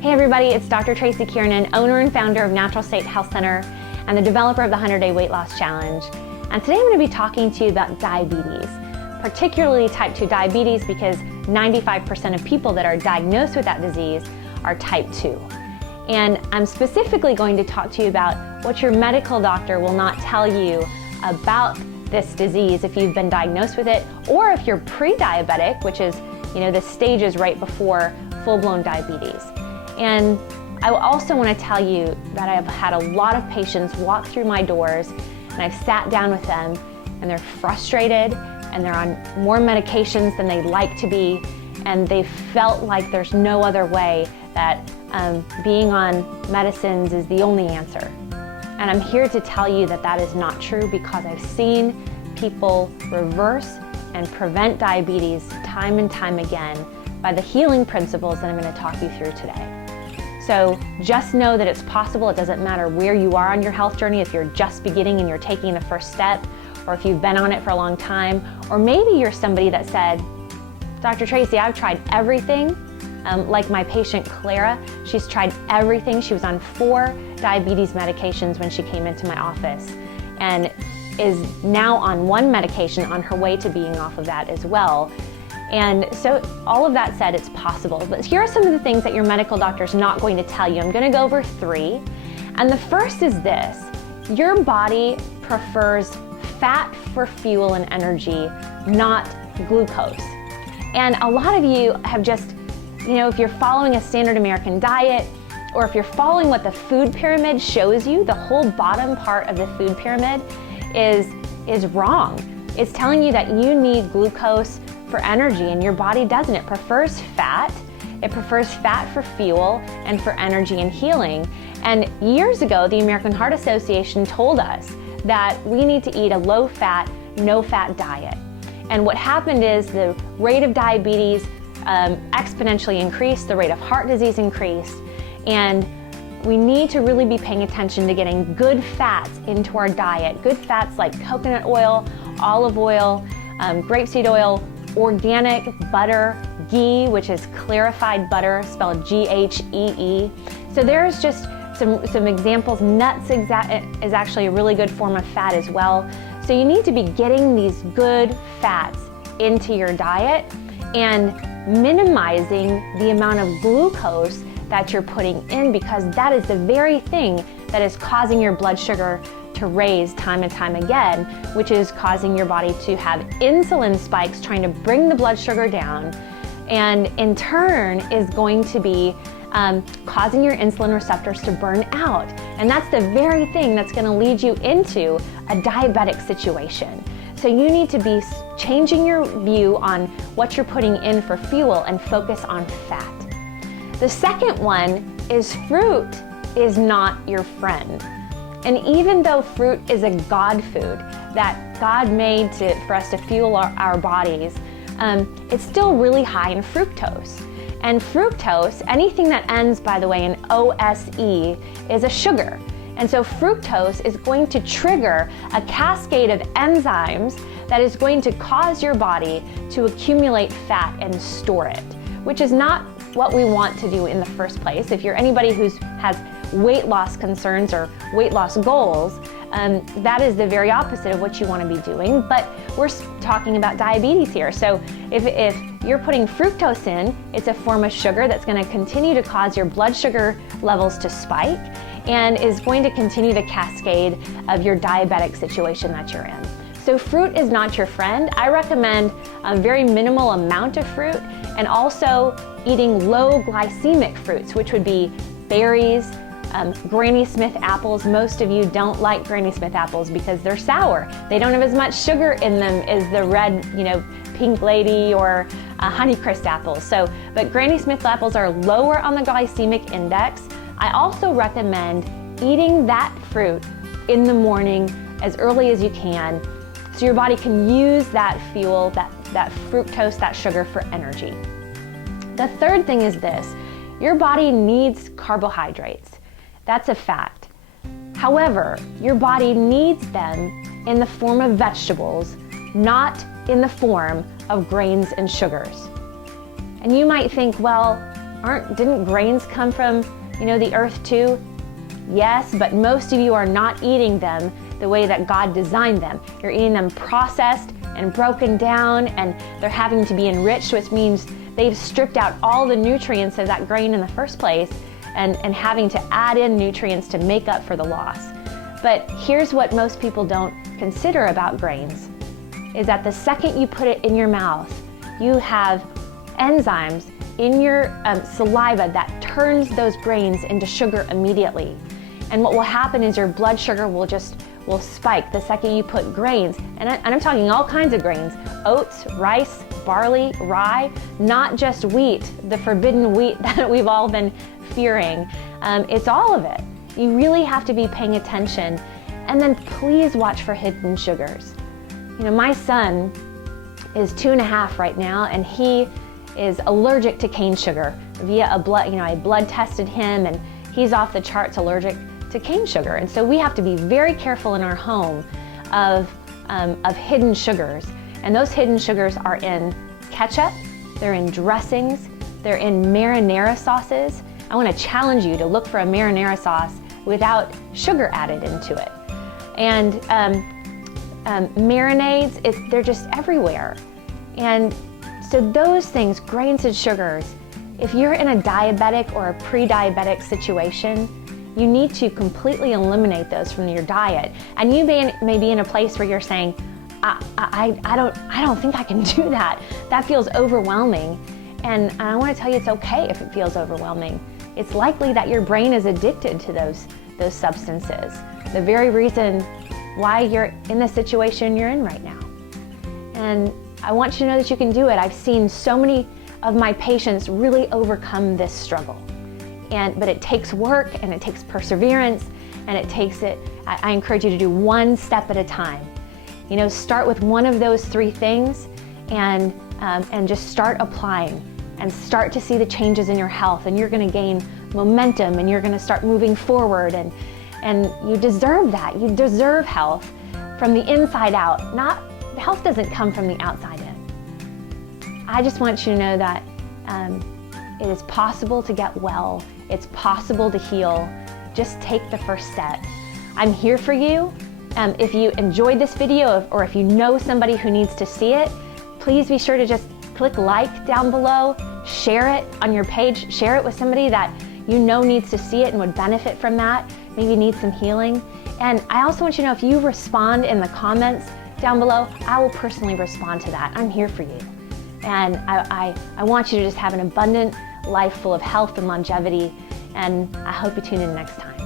Hey everybody, it's Dr. Traci Kiernan, owner and founder of Natural State Health Center and the developer of the 100-Day Weight Loss Challenge. And today I'm going to be talking to you about diabetes, particularly type 2 diabetes, because 95% of people that are diagnosed with that disease are type 2. And I'm specifically going to talk to you about what your medical doctor will not tell you about this disease if you've been diagnosed with it, or if you're pre-diabetic, which is, the stages right before full-blown diabetes. And I also want to tell you that I've had a lot of patients walk through my doors, and I've sat down with them, and they're frustrated, and they're on more medications than they'd like to be, and they felt like there's no other way, that being on medicines is the only answer. And I'm here to tell you that that is not true, because I've seen people reverse and prevent diabetes time and time again by the healing principles that I'm going to talk you through today. So just know that it's possible. It doesn't matter where you are on your health journey, if you're just beginning and you're taking the first step, or if you've been on it for a long time, or maybe you're somebody that said, Dr. Traci, I've tried everything. Like my patient Clara, she's tried everything. She was on 4 diabetes medications when she came into my office, and is now on 1 medication on her way to being off of that as well. And so all of that said, it's possible. But here are some of the things that your medical doctor is not going to tell you. I'm going to go over 3. And the first is this: your body prefers fat for fuel and energy, not glucose. And a lot of you have just, if you're following a standard American diet, or if you're following what the food pyramid shows you, the whole bottom part of the food pyramid is wrong. It's telling you that you need glucose for energy, and your body doesn't. It prefers fat. It prefers fat for fuel and for energy and healing. And years ago, the American Heart Association told us that we need to eat a low-fat, no-fat diet. And what happened is the rate of diabetes exponentially increased, the rate of heart disease increased, and we need to really be paying attention to getting good fats into our diet. Good fats like coconut oil, olive oil, grapeseed oil, organic butter, ghee, which is clarified butter, spelled G-H-E-E. So there's just some examples. Nuts is actually a really good form of fat as well. So you need to be getting these good fats into your diet and minimizing the amount of glucose that you're putting in, because that is the very thing that is causing your blood sugar to raise time and time again, which is causing your body to have insulin spikes trying to bring the blood sugar down, and in turn is going to be causing your insulin receptors to burn out. And that's the very thing that's going to lead you into a diabetic situation. So you need to be changing your view on what you're putting in for fuel and focus on fat. The second one is fruit is not your friend. And even though fruit is a God food that God made for us to fuel our bodies, it's still really high in fructose. And fructose, anything that ends, by the way, in OSE, is a sugar. And so fructose is going to trigger a cascade of enzymes that is going to cause your body to accumulate fat and store it, which is not what we want to do in the first place. If you're anybody who has weight loss concerns or weight loss goals, that is the very opposite of what you want to be doing. But we're talking about diabetes here. So if you're putting fructose in, it's a form of sugar that's going to continue to cause your blood sugar levels to spike, and is going to continue the cascade of your diabetic situation that you're in. So fruit is not your friend. I recommend a very minimal amount of fruit, and also eating low glycemic fruits, which would be berries, Granny Smith apples. Most of you don't like Granny Smith apples because they're sour. They don't have as much sugar in them as the red, Pink Lady or Honeycrisp apples. But Granny Smith apples are lower on the glycemic index. I also recommend eating that fruit in the morning as early as you can, so your body can use that fuel, that fructose, that sugar, for energy. The third thing is this: your body needs carbohydrates. That's a fact. However, your body needs them in the form of vegetables, not in the form of grains and sugars. And you might think, well, Didn't grains come from, the earth too? Yes, but most of you are not eating them the way that God designed them. You're eating them processed and broken down, and they're having to be enriched, which means they've stripped out all the nutrients of that grain in the first place and having to add in nutrients to make up for the loss. But here's what most people don't consider about grains, is that the second you put it in your mouth, you have enzymes in your saliva that turns those grains into sugar immediately. And what will happen is your blood sugar will spike the second you put grains, and I'm talking all kinds of grains, oats, rice, barley, rye, not just wheat, the forbidden wheat that we've all been fearing. It's all of it. You really have to be paying attention, and then please watch for hidden sugars. My son is 2.5 right now, and he is allergic to cane sugar via a blood, I blood tested him, and he's off the charts allergic to cane sugar. And so we have to be very careful in our home of hidden sugars. And those hidden sugars are in ketchup, they're in dressings, they're in marinara sauces. I want to challenge you to look for a marinara sauce without sugar added into it. And marinades, they're just everywhere. And so those things, grains and sugars, if you're in a diabetic or a pre-diabetic situation, you need to completely eliminate those from your diet. And you may be in a place where you're saying, I don't think I can do that. That feels overwhelming. And I want to tell you it's okay if it feels overwhelming. It's likely that your brain is addicted to those substances. The very reason why you're in the situation you're in right now. And I want you to know that you can do it. I've seen so many of my patients really overcome this struggle. But it takes work, and it takes perseverance, and I encourage you to do one step at a time. Start with one of those 3 things and just start applying and start to see the changes in your health, and you're going to gain momentum, and you're going to start moving forward, and you deserve that. You deserve health from the inside out. Health doesn't come from the outside in. I just want you to know that it is possible to get well. It's possible to heal. Just take the first step. I'm here for you. If you enjoyed this video, or if you know somebody who needs to see it, please be sure to just click like down below, share it on your page, share it with somebody that you know needs to see it and would benefit from that, maybe needs some healing. And I also want you to know, if you respond in the comments down below, I will personally respond to that. I'm here for you. And I want you to just have an abundant life full of health and longevity, and I hope you tune in next time.